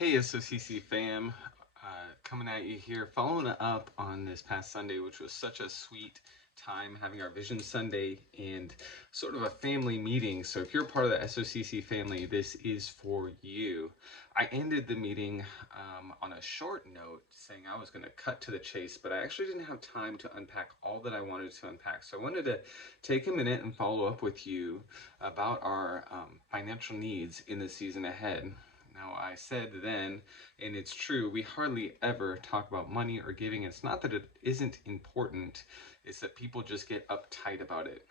Hey SOCC fam, coming at you here, following up on this past Sunday, which was such a sweet time having our Vision Sunday and sort of a family meeting. So if you're part of the SOCC family, this is for you. I ended the meeting on a short note saying I was going to cut to the chase, but I actually didn't have time to unpack all that I wanted to unpack. So I wanted to take a minute and follow up with you about our financial needs in the season ahead. Now, I said then, and it's true, we hardly ever talk about money or giving. It's not that it isn't important, it's that people just get uptight about it.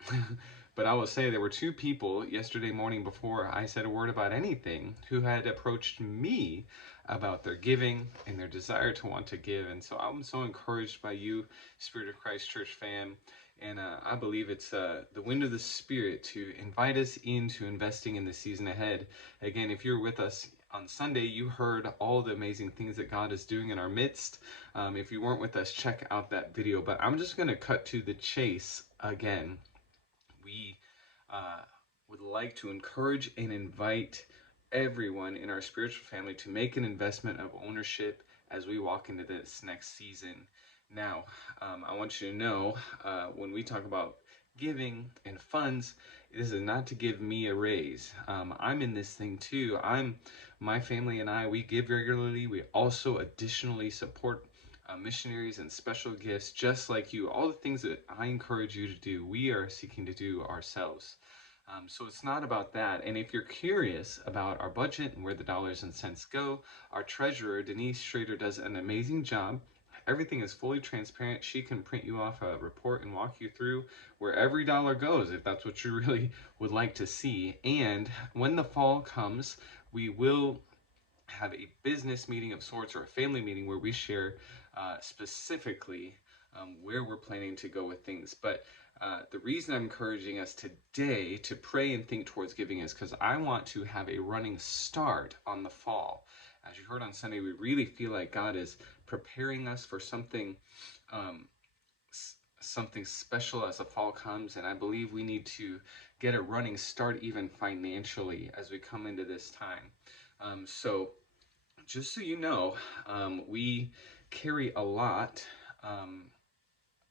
But I will say there were two people yesterday morning before I said a word about anything who had approached me about their giving and their desire to want to give. And so I'm so encouraged by you, Spirit of Christ Church fam. And I believe it's the wind of the Spirit to invite us into investing in the season ahead. Again, if you're with us on Sunday, you heard all the amazing things that God is doing in our midst. If you weren't with us, check out that video. But I'm just going to cut to the chase again. We uh, would like to encourage and invite everyone in our spiritual family to make an investment of ownership as we walk into this next season. Now, I want you to know when we talk about giving and funds, this is not to give me a raise. I'm in this thing too. My family and I, we give regularly. We also additionally support missionaries and special gifts, just like you. All the things that I encourage you to do, we are seeking to do ourselves. So it's not about that. And if you're curious about our budget and where the dollars and cents go, our treasurer, Denise Schrader, does an amazing job. Everything is fully transparent. She can print you off a report and walk you through where every dollar goes if that's what you really would like to see. And when the fall comes, we will have a business meeting of sorts or a family meeting where we share specifically where we're planning to go with things. But the reason I'm encouraging us today to pray and think towards giving is because I want to have a running start on the fall. As you heard on Sunday, we really feel like God is preparing us for um, something special as the fall comes, and I believe we need to get a running start even financially as we come into this time. So just so you know, we carry a lot um,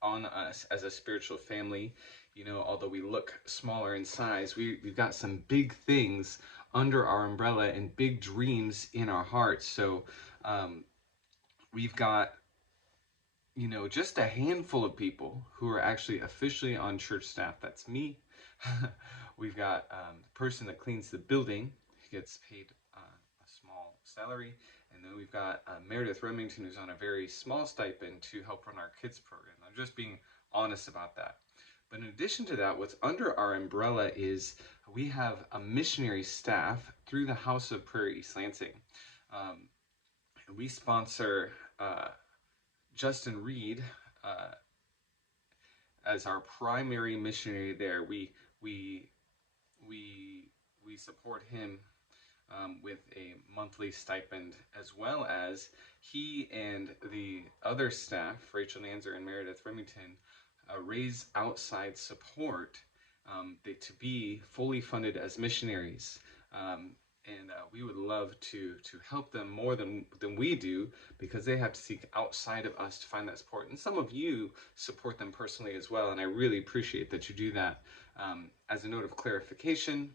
on us as a spiritual family. You know, although we look smaller in size, we've got some big things under our umbrella and big dreams in our hearts. So um, we've got, just a handful of people who are actually officially on church staff. That's me. We've got the person that cleans the building. He gets paid a small salary. And then we've got Meredith Remington, who's on a very small stipend to help run our kids program. I'm just being honest about that. But in addition to that, what's under our umbrella is we have a missionary staff through the House of Prayer East Lansing. Um, we sponsor Justin Reed uh, as our primary missionary there. We we we support him with a monthly stipend, as well as he and the other staff, Rachel Nanzer and Meredith Remington, raise outside support to be fully funded as missionaries. And we would love to help them more than we do, because they have to seek outside of us to find that support. And some of you support them personally as well, and I really appreciate that you do that. As a note of clarification,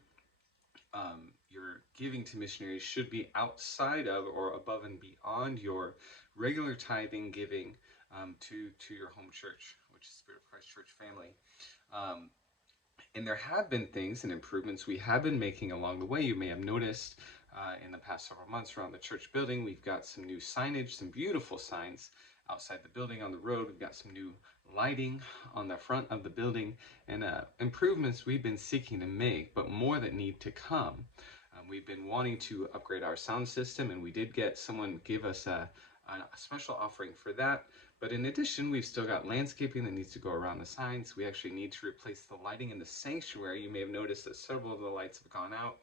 your giving to missionaries should be outside of or above and beyond your regular tithing giving to your home church, which is Spirit of Christ Church family. Um, and there have been things and improvements we have been making along the way. You may have noticed in the past several months around the church building, we've got some new signage, some beautiful signs outside the building on the road. We've got some new lighting on the front of the building, and improvements we've been seeking to make, but more that need to come. We've been wanting to upgrade our sound system, and we did get someone give us a special offering for that. But in addition, we've still got landscaping that needs to go around the signs. We actually need to replace the lighting in the sanctuary. You may have noticed that several of the lights have gone out.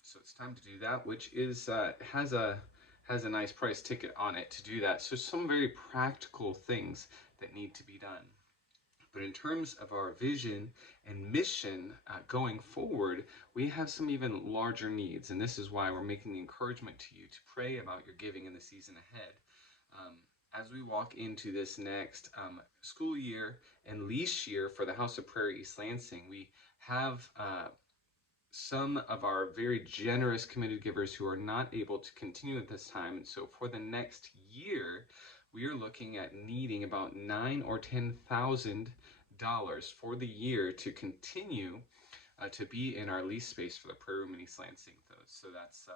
So it's time to do that, which is has a nice price ticket on it to do that. So some very practical things that need to be done. But in terms of our vision and mission going forward, we have some even larger needs. And this is why we're making the encouragement to you to pray about your giving in the season ahead. Um, as we walk into this next school year and lease year for the House of Prayer East Lansing, we have some of our very generous committed givers who are not able to continue at this time. And so for the next year, we are looking at needing about $9,000 or $10,000 for the year to continue to be in our lease space for the prayer room in East Lansing. So that's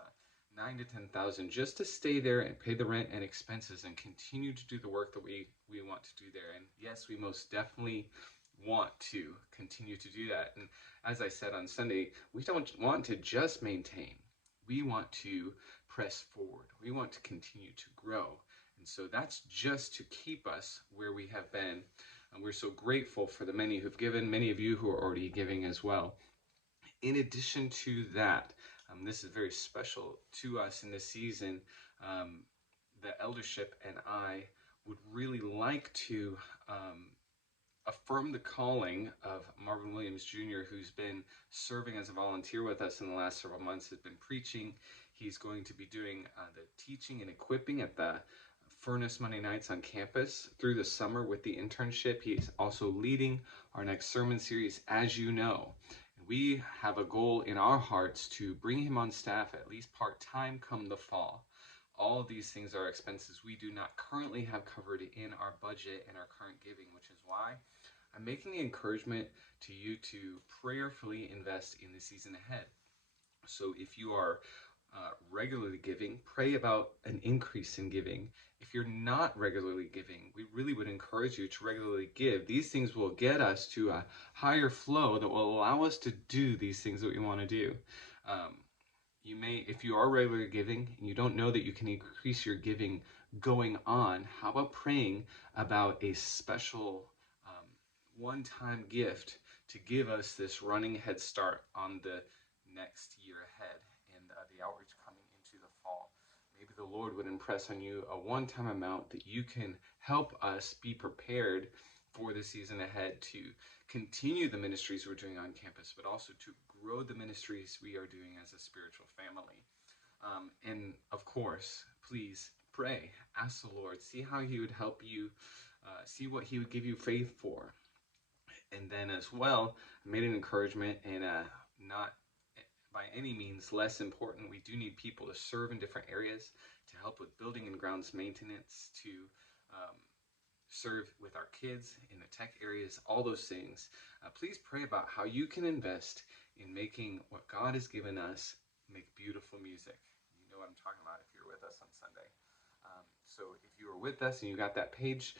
9,000 to 10,000 just to stay there and pay the rent and expenses and continue to do the work that we want to do there. And yes, we most definitely want to continue to do that. And as I said on Sunday, we don't want to just maintain. We want to press forward. We want to continue to grow. And so that's just to keep us where we have been. And we're so grateful for the many who've given, many of you who are already giving as well. In addition to that, this is very special to us in this season. The eldership and I would really like to affirm the calling of Marvin Williams Jr., who's been serving as a volunteer with us in the last several months, has been preaching. He's going to be doing the teaching and equipping at the Furnace Monday nights on campus through the summer with the internship. He's also leading our next sermon series, As You Know. We have a goal in our hearts to bring him on staff at least part-time come the fall. All of these things are expenses we do not currently have covered in our budget and our current giving, which is why I'm making the encouragement to you to prayerfully invest in the season ahead. So if you are regularly giving, pray about an increase in giving. If you're not regularly giving, we really would encourage you to regularly give. These things will get us to a higher flow that will allow us to do these things that we want to do. You may, if you are regularly giving and you don't know that you can increase your giving going on, how about praying about a special one-time gift to give us this running head start on the next year ahead and the outreach coming into the fall. Maybe the Lord would impress on you a one-time amount that you can help us be prepared for the season ahead to continue the ministries we're doing on campus, but also to grow the ministries we are doing as a spiritual family. And of course, please pray, ask the Lord, see how he would help you, see what he would give you faith for. And then as well, I made an encouragement, and not by any means less important, we do need people to serve in different areas, to help with building and grounds maintenance, to serve with our kids in the tech areas, all those things. Please pray about how you can invest in making what God has given us make beautiful music. You know what I'm talking about if you're with us on Sunday. So if you were with us and you got that page,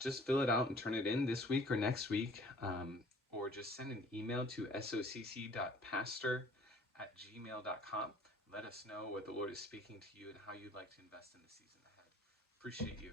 just fill it out and turn it in this week or next week, or just send an email to socc.pastor@gmail.com. Let us know what the Lord is speaking to you and how you'd like to invest in the season ahead. Appreciate you.